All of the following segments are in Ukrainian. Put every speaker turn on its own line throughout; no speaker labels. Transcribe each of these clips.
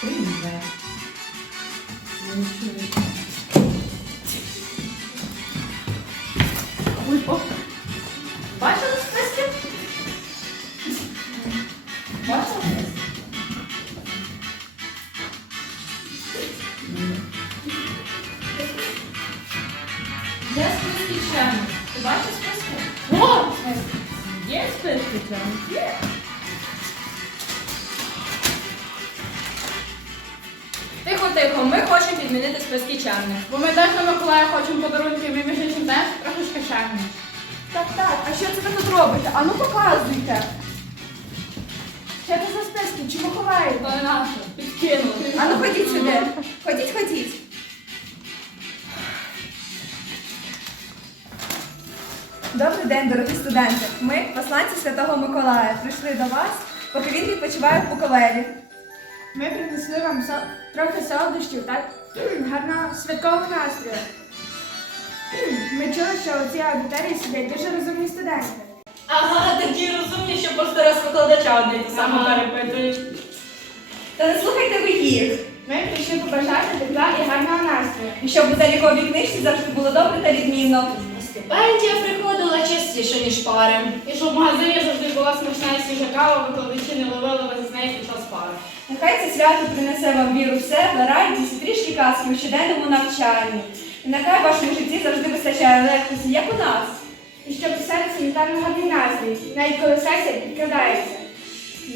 Привіт. Ой, о. Бачили списки? Бачили списки? Де списки членів? Ти бачиш списки? О! Є списки членів? Є. Тихо, тихо, ми хочемо відмінити списки чемних.
Бо ми теж на Миколая хочемо подарунки, ми між іншим теж трохи шкашені.
Так, так, а що це ви тут робите? Ану показуйте. Що це за списки? Чому ховаєте?
То не наше, підкинули.
Ану ходіть сюди. Ходіть, ходіть. Добрий день, дорогі студенти. Ми, посланці Святого Миколая, прийшли до вас, поки він відпочиває в Буковелі.
Ми принесли вам со- трохи солодощів та гарного святкового настрою. Ми чули, що у цій аудиторії сидять дуже розумні студенти.
Ага, такі розумні, що просто раз викладача одне й те саме перепитують.
Та не слухайте ви їх.
Ми прийшли побажати тепла і гарного настрою.
І щоб у заліковій книжці завжди було добре та відмінно.
Стипендія приходила частіше, ніж пари.
І щоб в магазині завжди була смачна свіжа кава, викладачі не ловили вас з неї під час пари.
Нехай це свято принесе вам віру в себе, радість трішки казки у щоденному навчанні. І нехай в вашому житті завжди вистачає легкості, як у нас.
І щоб у серці не так гарний настрій, навіть коли сесія підкрадається.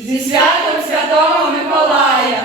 Зі святом Святого Миколая!